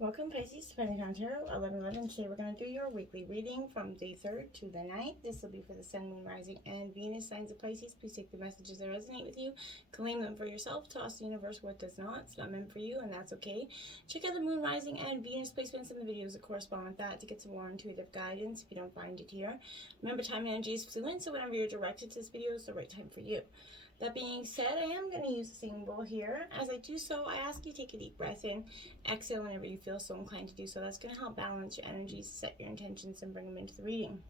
Welcome Pisces to Finding Time Tarot 11/11. Today we're going to do your weekly reading from day 3rd to the 9th. This will be for the Sun, Moon, Rising, and Venus signs of Pisces. Please take the messages that resonate with you, claim them for yourself, toss the universe what does not. It's not meant for you, and that's okay. Check out the Moon, Rising, and Venus placements in the videos that correspond with that to get some more intuitive guidance if you don't find it here. Remember, time and energy is fluent, so whenever you're directed to this video, it's the right time for you. That being said, I am going to use a symbol here. As I do so, I ask you to take a deep breath in, exhale whenever you feel so inclined to do so. That's going to help balance your energies, set your intentions, and bring them into the reading.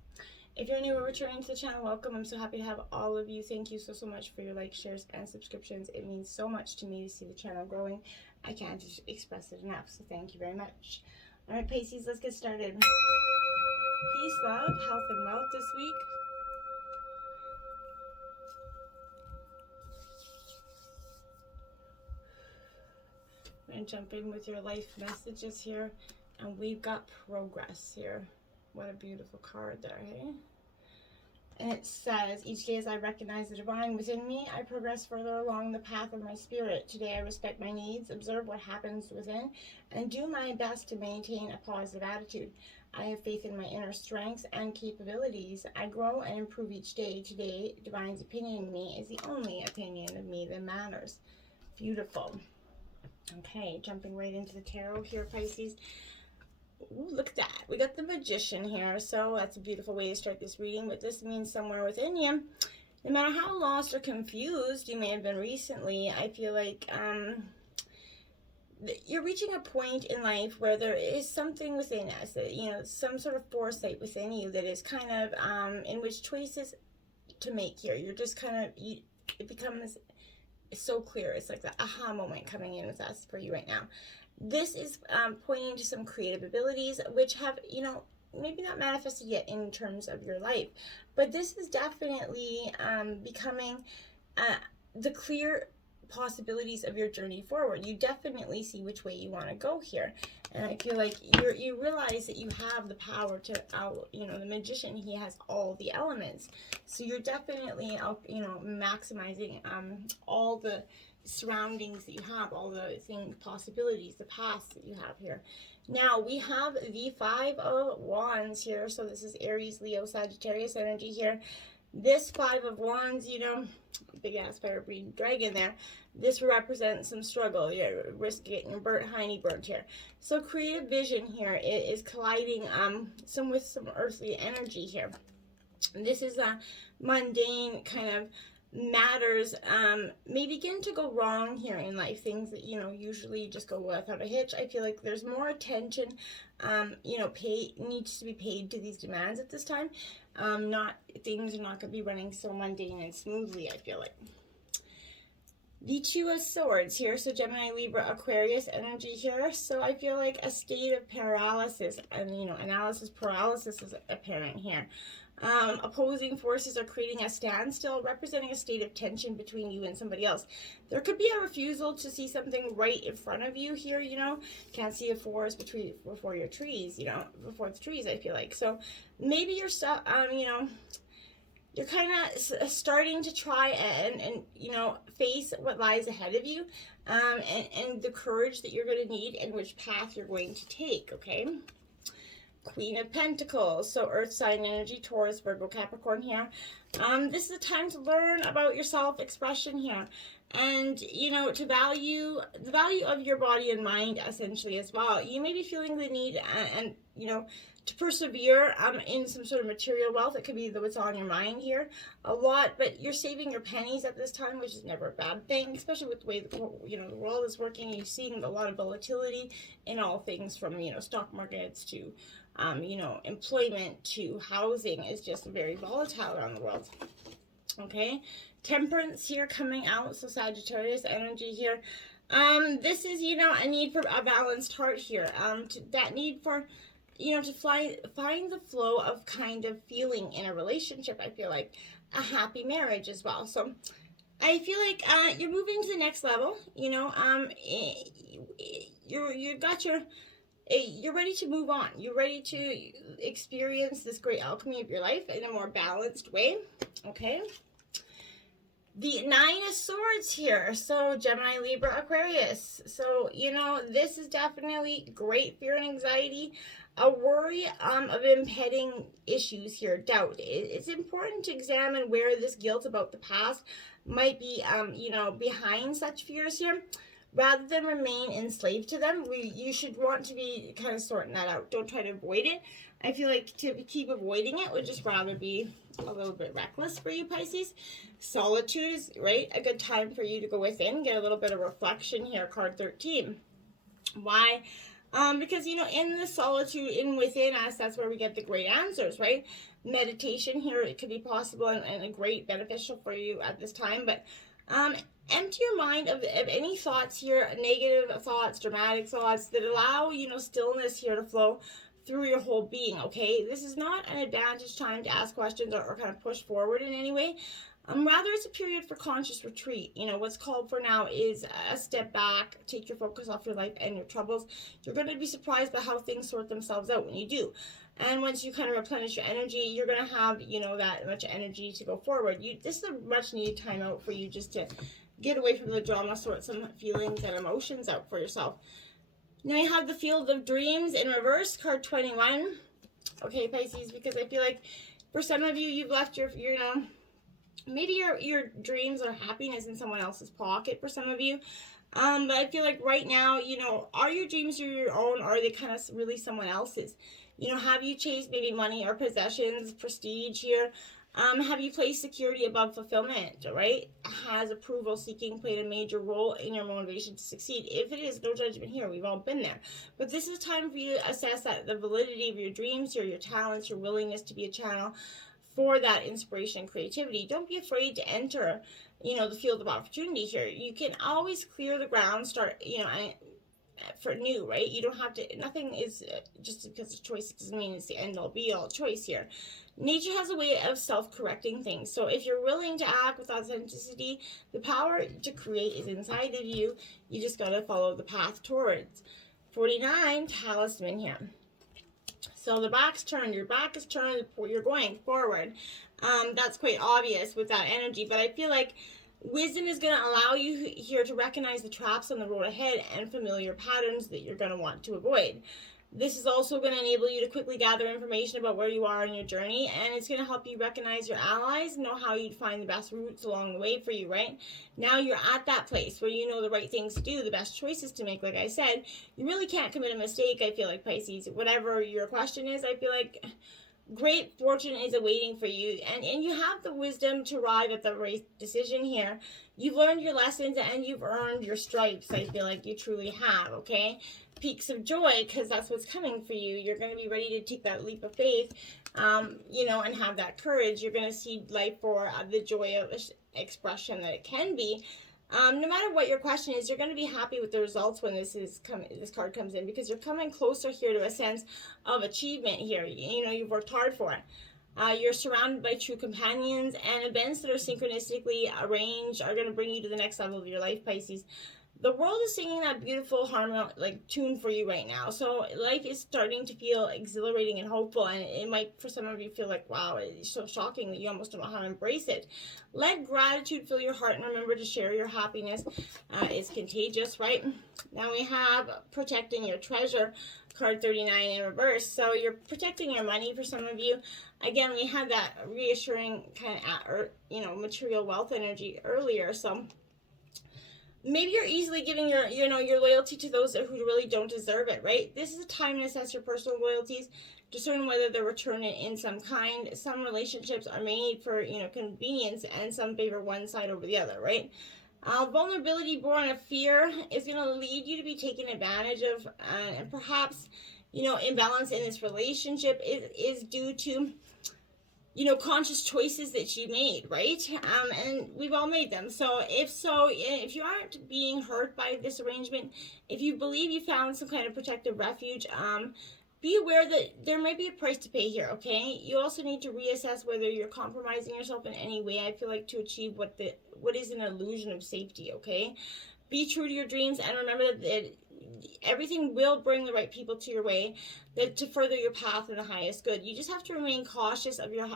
If you're new or returning to the channel, welcome. I'm so happy to have all of you. Thank you so much for your likes, shares, and subscriptions. It means so much to me to see the channel growing. I can't express it enough, so thank you very much. All right, Pisces, let's get started. Peace, love, health, and wealth this week. I'm going to jump in with your life messages here, and we've got progress here. What a beautiful card there, hey? And it says, each day as I recognize the divine within me, I progress further along the path of my spirit. Today I respect my needs, observe what happens within, and do my best to maintain a positive attitude. I have faith in my inner strengths and capabilities. I grow and improve each day. Today, divine's opinion of me is the only opinion of me that matters. Beautiful. Okay, jumping right into the tarot here, Pisces. Ooh, look at that. We got the Magician here, so that's a beautiful way to start this reading. But this means somewhere within you, no matter how lost or confused you may have been recently, I feel like you're reaching a point in life where there is something within us, that, you know, some sort of foresight within you that is kind of in which choices to make here. You're just kind of, it becomes so clear. It's like the aha moment coming in with us for you right now. This is pointing to some creative abilities which have, you know, maybe not manifested yet in terms of your life, but this is definitely becoming the clear possibilities of your journey forward. You definitely see which way you want to go here, and I feel like you realize that you have the power to you know, the Magician, he has all the elements, so you're definitely you know, maximizing all the surroundings that you have, all the possibilities, the paths that you have here. Now we have the 5 of Wands here, so this is Aries, Leo, Sagittarius energy here. This 5 of Wands, you know, big ass fire breathing dragon there. This represents some struggle. You risk getting hiney burnt here. So creative vision here is colliding with some earthly energy here. This is a mundane kind of matters may begin to go wrong here in life. Things that, you know, usually just go without a hitch. I feel like there's more attention you know, needs to be paid to these demands at this time. Things are not going to be running so mundane and smoothly, I feel like. The 2 of Swords here, so Gemini, Libra, Aquarius energy here. So I feel like a state of paralysis, and, you know, analysis paralysis is apparent here. Opposing forces are creating a standstill, representing a state of tension between you and somebody else. There could be a refusal to see something right in front of you here, you know. Can't see a forest before your trees, you know, before the trees, I feel like. So maybe you're stuck, you know, you're kind of starting to try and you know, face what lies ahead of you, and the courage that you're going to need and which path you're going to take, okay? Queen of Pentacles, so earth sign energy, Taurus, Virgo, Capricorn here. This is a time to learn about your self-expression here, and, you know, to value the value of your body and mind essentially as well. You may be feeling the need and you know, to persevere in some sort of material wealth. It could be what's on your mind here a lot, but you're saving your pennies at this time, which is never a bad thing, especially with the way you know, the world is working. You're seeing a lot of volatility in all things, from, you know, stock markets to you know, employment to housing is just very volatile around the world. Okay, Temperance here coming out, so Sagittarius energy here. This is, you know, a need for a balanced heart here. That need for, you know, to find the flow of kind of feeling in a relationship. I feel like a happy marriage as well. So I feel like you're moving to the next level. You know, you're ready to move on. You're ready to experience this great alchemy of your life in a more balanced way. Okay. The Nine of Swords here. So Gemini, Libra, Aquarius. So, this is definitely great fear and anxiety. A worry of impending issues here, doubt. It's important to examine where this guilt about the past might be, behind such fears here. Rather than remain enslaved to them, you should want to be kind of sorting that out. Don't try to avoid it. I feel like to keep avoiding it would just rather be a little bit reckless for you, Pisces. Solitude is, right, a good time for you to go within, get a little bit of reflection here, card 13. Why? Because, in the solitude, in within us, that's where we get the great answers, right? Meditation here, it could be possible and a great beneficial for you at this time, but empty your mind of any thoughts here, negative thoughts, dramatic thoughts that allow, stillness here to flow through your whole being, okay? This is not an advantage time to ask questions or kind of push forward in any way. Rather, it's a period for conscious retreat. What's called for now is a step back, take your focus off your life and your troubles. You're going to be surprised by how things sort themselves out when you do. And once you kind of replenish your energy, you're going to have, that much energy to go forward. This is a much needed time out for you just to get away from the drama, sort some feelings and emotions out for yourself. Now you have the Field of Dreams in reverse, card 21. Okay, Pisces, because I feel like for some of you, you've left your maybe your dreams or happiness in someone else's pocket for some of you. But I feel like right now, are your dreams your own, or are they kind of really someone else's? Have you chased maybe money or possessions, prestige here? Have you placed security above fulfillment, right? Has approval seeking played a major role in your motivation to succeed? If it is, no judgment here. We've all been there. But this is time for you to assess the validity of your dreams, your talents, your willingness to be a channel for that inspiration and creativity. Don't be afraid to enter, the field of opportunity here. You can always clear the ground, start, for new, right? You don't have to, nothing is just because of choice, it doesn't mean it's the end all be all choice here. Nature has a way of self-correcting things. So if you're willing to act with authenticity, the power to create is inside of you. You just got to follow the path towards. 49, Talisman here. So the back's turned, your back is turned, you're going forward. That's quite obvious with that energy, but I feel like wisdom is going to allow you here to recognize the traps on the road ahead and familiar patterns that you're going to want to avoid. This is also going to enable you to quickly gather information about where you are in your journey, and it's going to help you recognize your allies, know how you'd find the best routes along the way for you, right? Now you're at that place where you know the right things to do, the best choices to make. Like I said, you really can't commit a mistake, I feel like, Pisces. Whatever your question is, I feel like great fortune is awaiting for you, and you have the wisdom to arrive at the right decision here. You've learned your lessons and you've earned your stripes. I feel like you truly have, okay? Peaks of joy, because that's what's coming for you. You're going to be ready to take that leap of faith, and have that courage. You're going to see life for the joy of expression that it can be. No matter what your question is, you're going to be happy with the results when this card comes in, because you're coming closer here to a sense of achievement here. You've worked hard for it. You're surrounded by true companions, and events that are synchronistically arranged are going to bring you to the next level of your life, Pisces. The world is singing that beautiful harmonic tune for you right now. So life is starting to feel exhilarating and hopeful, and it might, for some of you, feel like, wow, it's so shocking that you almost don't know how to embrace it. Let gratitude fill your heart, and remember to share your happiness. It's contagious, right? Now we have protecting your treasure, card 39 in reverse. So you're protecting your money for some of you. Again, we had that reassuring kind of, material wealth energy earlier. So maybe you're easily giving your loyalty to those who really don't deserve it, right? This is a time to assess your personal loyalties, discern whether they're returned in some kind. Some relationships are made for, convenience, and some favor one side over the other, right? Vulnerability born of fear is going to lead you to be taken advantage of, and perhaps, imbalance in this relationship is due to, conscious choices that you made, right? And we've all made them. So if you aren't being hurt by this arrangement, if you believe you found some kind of protective refuge, be aware that there might be a price to pay here, okay? You also need to reassess whether you're compromising yourself in any way, I feel like, to achieve what is an illusion of safety, okay? Be true to your dreams, and remember that everything will bring the right people to your way to further your path in the highest good. You just have to remain cautious of your,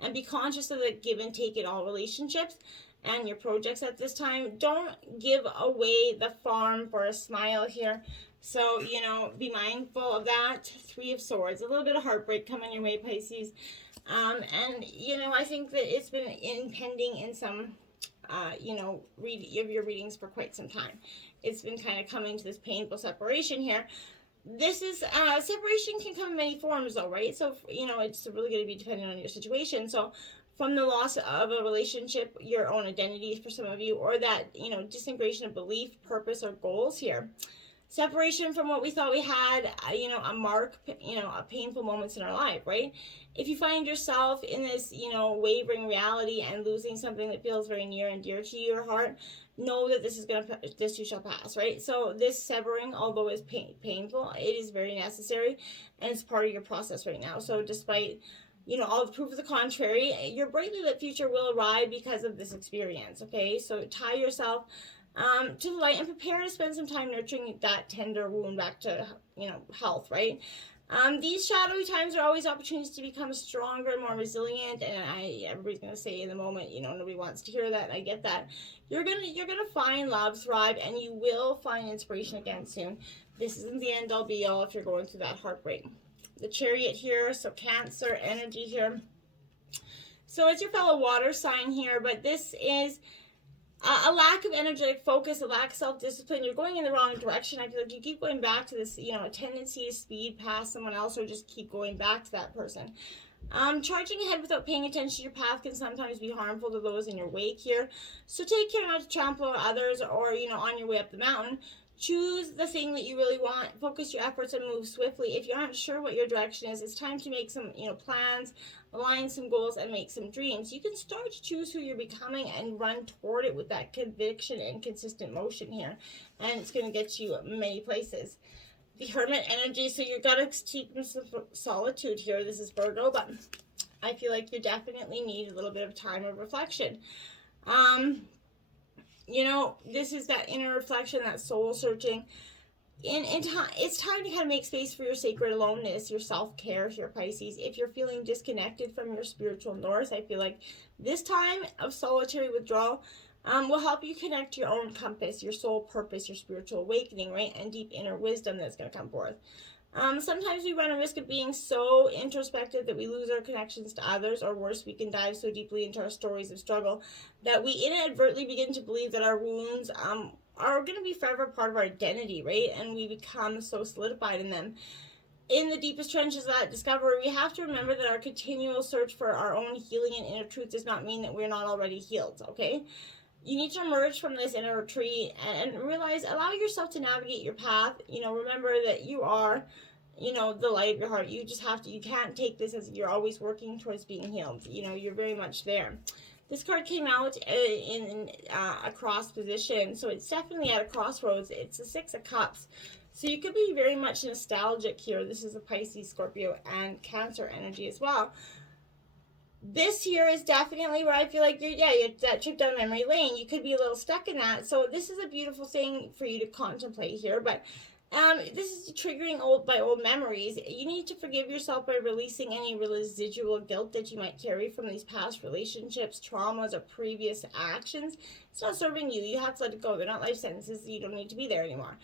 and be conscious of the give and take in all relationships. and your projects at this time. Don't give away the farm for a smile here. So, you know, be mindful of that. Three of Swords, a little bit of heartbreak coming your way, Pisces. And, you know, I think that it's been impending in some, you know, of your readings for quite some time. It's been kind of coming to this painful separation here. This is, separation can come in many forms though, right? So, you know, it's really going to be dependent on your situation. So, from the loss of a relationship, your own identity for some of you, or that, you know, disintegration of belief, purpose, or goals here. Separation from what we thought we had, you know, a painful moments in our life, right? If you find yourself in this, you know, wavering reality and losing something that feels very near and dear to your heart, know that this too shall pass, right? So this severing, although is painful, it is very necessary, and it's part of your process right now. So despite, you know, all the proof of the contrary, your brightly lit future will arrive because of this experience, okay? So tie yourself to the light and prepare to spend some time nurturing that tender wound back to, you know, health, right? These shadowy times are always opportunities to become stronger and more resilient, and everybody's gonna say in the moment, you know, nobody wants to hear that, and I get that. You're gonna find love, thrive, and you will find inspiration again soon. This isn't the end all be all if you're going through that heartbreak. The Chariot here, so Cancer energy here. So it's your fellow water sign here, but this is a lack of energetic focus, a lack of self-discipline. You're going in the wrong direction. I feel like you keep going back to this, you know, a tendency to speed past someone else, or just keep going back to that person. Charging ahead without paying attention to your path can sometimes be harmful to those in your wake here. So take care not to trample on others, or, you know, on your way up the mountain. Choose the thing that you really want. Focus your efforts and move swiftly. If you aren't sure what your direction is, it's time to make some, you know, plans, align some goals, and make some dreams. You can start to choose who you're becoming and run toward it with that conviction and consistent motion here. And it's going to get you many places. The Hermit energy, so you've got to keep some solitude here. This is Virgo, but I feel like you definitely need a little bit of time of reflection. You know, this is that inner reflection, that soul searching. It's time to kind of make space for your sacred aloneness, your self-care here, Pisces. If you're feeling disconnected from your spiritual north, I feel like this time of solitary withdrawal will help you connect to your own compass, your soul purpose, your spiritual awakening, right? And deep inner wisdom that's going to come forth. Sometimes we run a risk of being so introspective that we lose our connections to others, or worse, we can dive so deeply into our stories of struggle that we inadvertently begin to believe that our wounds are going to be forever part of our identity, right? And we become so solidified in them. In the deepest trenches of that discovery, we have to remember that our continual search for our own healing and inner truth does not mean that we're not already healed, okay? You need to emerge from this inner retreat and realize, allow yourself to navigate your path. You know, remember that you are, you know, the light of your heart. You just have to, you can't take this as you're always working towards being healed. You know, you're very much there. This card came out in a cross position, so it's definitely at a crossroads. It's a Six of Cups. So you could be very much nostalgic here. This is a Pisces, Scorpio, and Cancer energy as well. This year is definitely where I feel like you're that trip down memory lane. You could be a little stuck in that. So this is a beautiful thing for you to contemplate here. But this is triggering old memories. You need to forgive yourself by releasing any residual guilt that you might carry from these past relationships, traumas, or previous actions. It's not serving you. You have to let it go. They're not life sentences. You don't need to be there anymore.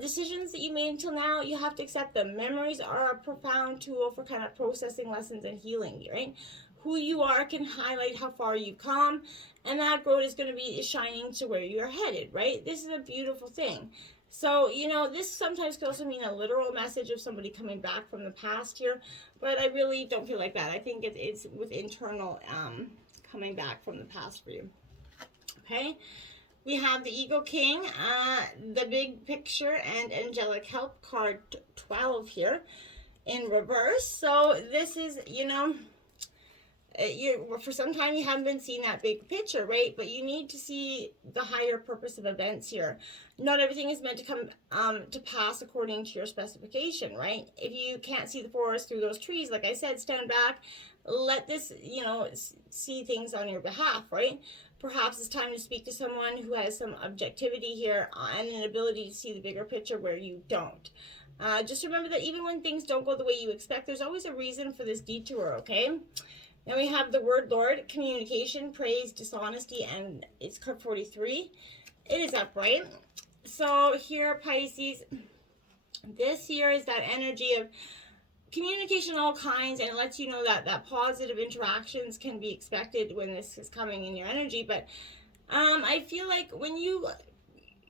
Decisions that you made until now, you have to accept them. Memories are a profound tool for kind of processing lessons and healing, right? Who you are can highlight how far you've come, and that road is going to be shining to where you're headed, right? This is a beautiful thing. So, you know, this sometimes could also mean a literal message of somebody coming back from the past here, but I really don't feel like that. I think it's with internal coming back from the past for you. Okay? We have the Ego King, the Big Picture, and Angelic Help card 12 here in reverse. So this is, you know, for some time you haven't been seeing that big picture, right? But you need to see the higher purpose of events here. Not everything is meant to come to pass according to your specification, right? If you can't see the forest through those trees, like I said, stand back, let this, you know, see things on your behalf, right? Perhaps it's time to speak to someone who has some objectivity here and an ability to see the bigger picture where you don't. Just remember that even when things don't go the way you expect, there's always a reason for this detour, okay? Then we have the word Lord, communication, praise, dishonesty, and it's card 43. It is upright. So here, Pisces, this here is that energy of communication all kinds, and it lets you know that positive interactions can be expected when this is coming in your energy. But I feel like when you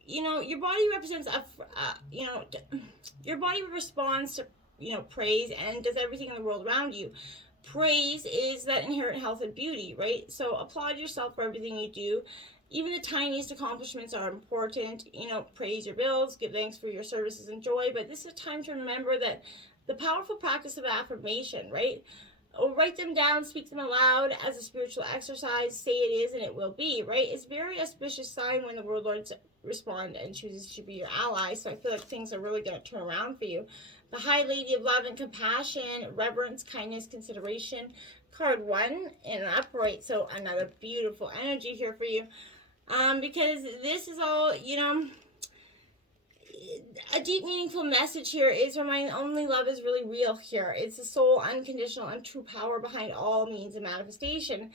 know, your body represents your body responds to, praise, and does everything in the world around you. Praise is that inherent health and beauty, right? So applaud yourself for everything you do. Even the tiniest accomplishments are important. Praise your bills, give thanks for your services and joy. But this is a time to remember that the powerful practice of affirmation, right? Or write them down, speak them aloud as a spiritual exercise. Say it is and it will be, right? It's a very auspicious sign when the world lords respond and chooses to be your ally. So I feel like things are really going to turn around for you. The High Lady of Love and Compassion, reverence, kindness, consideration. Card 1 in upright. So another beautiful energy here for you. Because this is all, a deep, meaningful message here is reminding only love is really real here. It's the sole, unconditional, and true power behind all means of manifestation,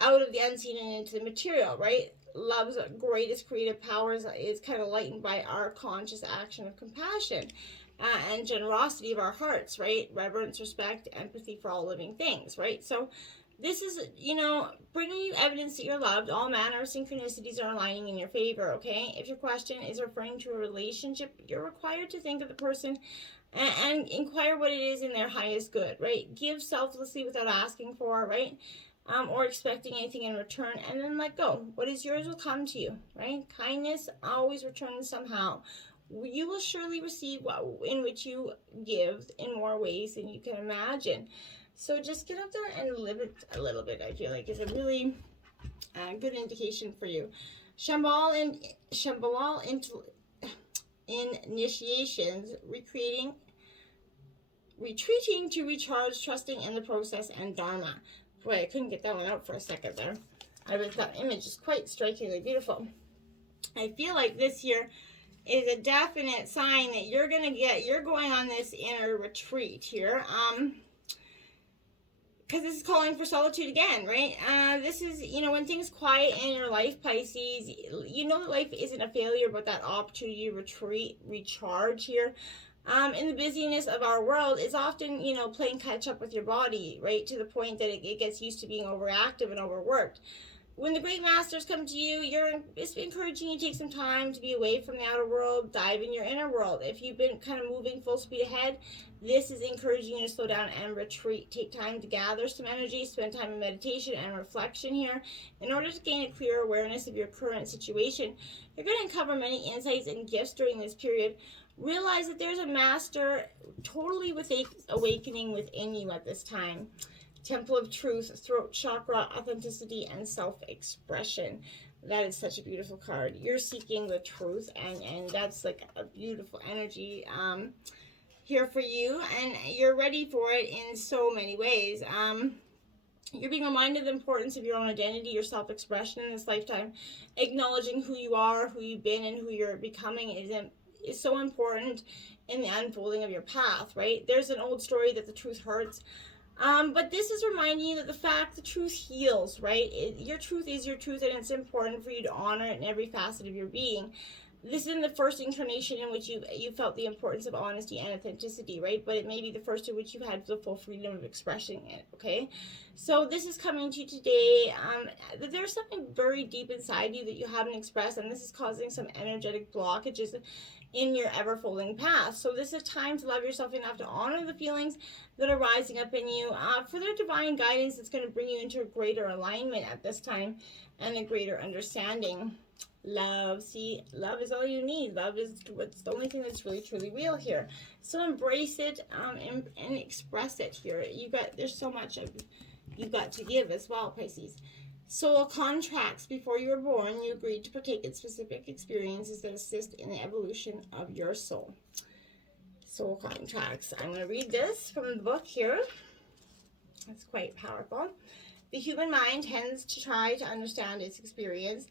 out of the unseen and into the material, right? Love's greatest creative power is kind of lightened by our conscious action of compassion and generosity of our hearts, right? Reverence, respect, empathy for all living things, right? So this is, bringing you evidence that you're loved. All manner of synchronicities are aligning in your favor, okay? If your question is referring to a relationship, you're required to think of the person and inquire what it is in their highest good, right? Give selflessly without asking for, right? Or expecting anything in return, and then let go. What is yours will come to you, right? Kindness always returns somehow. You will surely receive in which you give in more ways than you can imagine. So just get out there and live it a little bit, I feel like, is a really good indication for you. Shambhala initiations, retreating to recharge, trusting in the process, and Dharma. Boy, I couldn't get that one out for a second there. That image is quite strikingly beautiful. I feel like this here is a definite sign that you're going on this inner retreat here. Because this is calling for solitude again, right? This is, when things quiet in your life, Pisces, that life isn't a failure, but that opportunity to retreat, recharge here. In the busyness of our world, is often, playing catch up with your body, right? To the point that it gets used to being overactive and overworked. When the great masters come to you, it's encouraging you to take some time to be away from the outer world, dive in your inner world. If you've been kind of moving full speed ahead, this is encouraging you to slow down and retreat. Take time to gather some energy, spend time in meditation and reflection here in order to gain a clear awareness of your current situation. You're going to uncover many insights and gifts during this period. Realize that there's a master totally awakening within you at this time. Temple of Truth, Throat Chakra, Authenticity, and Self-Expression. That is such a beautiful card. You're seeking the truth, and that's like a beautiful energy here for you, and you're ready for it in so many ways. You're being reminded of the importance of your own identity, your self-expression in this lifetime. Acknowledging who you are, who you've been, and who you're becoming is so important in the unfolding of your path, right? There's an old story that the truth hurts. But this is reminding you that the truth heals, right? Your truth is your truth, and it's important for you to honor it in every facet of your being. This isn't the first incarnation in which you felt the importance of honesty and authenticity, right? But it may be the first in which you've had the full freedom of expressing it, okay? So this is coming to you today. There's something very deep inside you that you haven't expressed, and this is causing some energetic blockages in your ever-folding path. So this is time to love yourself enough to honor the feelings that are rising up in you. For their divine guidance, it's going to bring you into a greater alignment at this time and a greater understanding. Love. See, love is all you need. Love is what's the only thing that's really, truly real here. So embrace it and express it here. There's so much you've got to give as well, Pisces. Soul contracts. Before you were born, you agreed to partake in specific experiences that assist in the evolution of your soul. Soul contracts. I'm going to read this from the book here. It's quite powerful. The human mind tends to try to understand its experience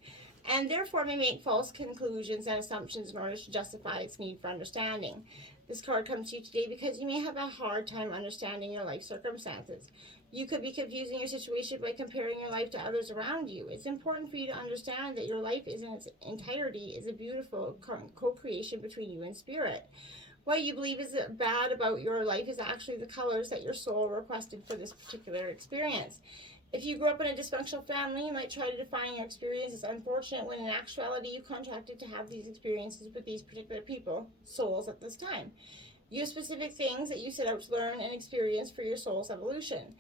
and therefore may make false conclusions and assumptions in order to justify its need for understanding. This card comes to you today because you may have a hard time understanding your life circumstances. You could be confusing your situation by comparing your life to others around you. It's important for you to understand that your life in its entirety is a beautiful co-creation between you and spirit. What you believe is bad about your life is actually the colors that your soul requested for this particular experience. If you grew up in a dysfunctional family, you might try to define your experience as unfortunate when in actuality you contracted to have these experiences with these particular people, souls at this time. You have specific things that you set out to learn and experience for your soul's evolution.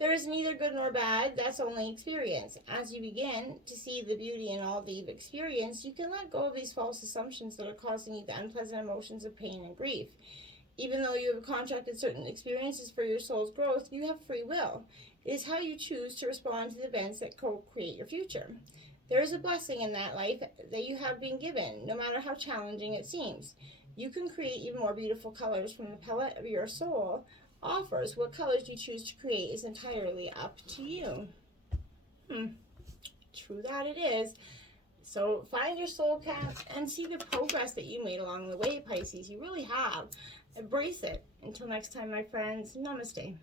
There is neither good nor bad, that's only experience. As you begin to see the beauty in all that you've experienced, you can let go of these false assumptions that are causing you the unpleasant emotions of pain and grief. Even though you have contracted certain experiences for your soul's growth, you have free will. It is how you choose to respond to the events that co-create your future. There is a blessing in that life that you have been given, no matter how challenging it seems. You can create even more beautiful colors from the palette of your soul offers. What colors you choose to create is entirely up to you. True that it is. So find your soul path and see the progress that you made along the way, Pisces. You really have. Embrace it. Until next time, my friends, namaste.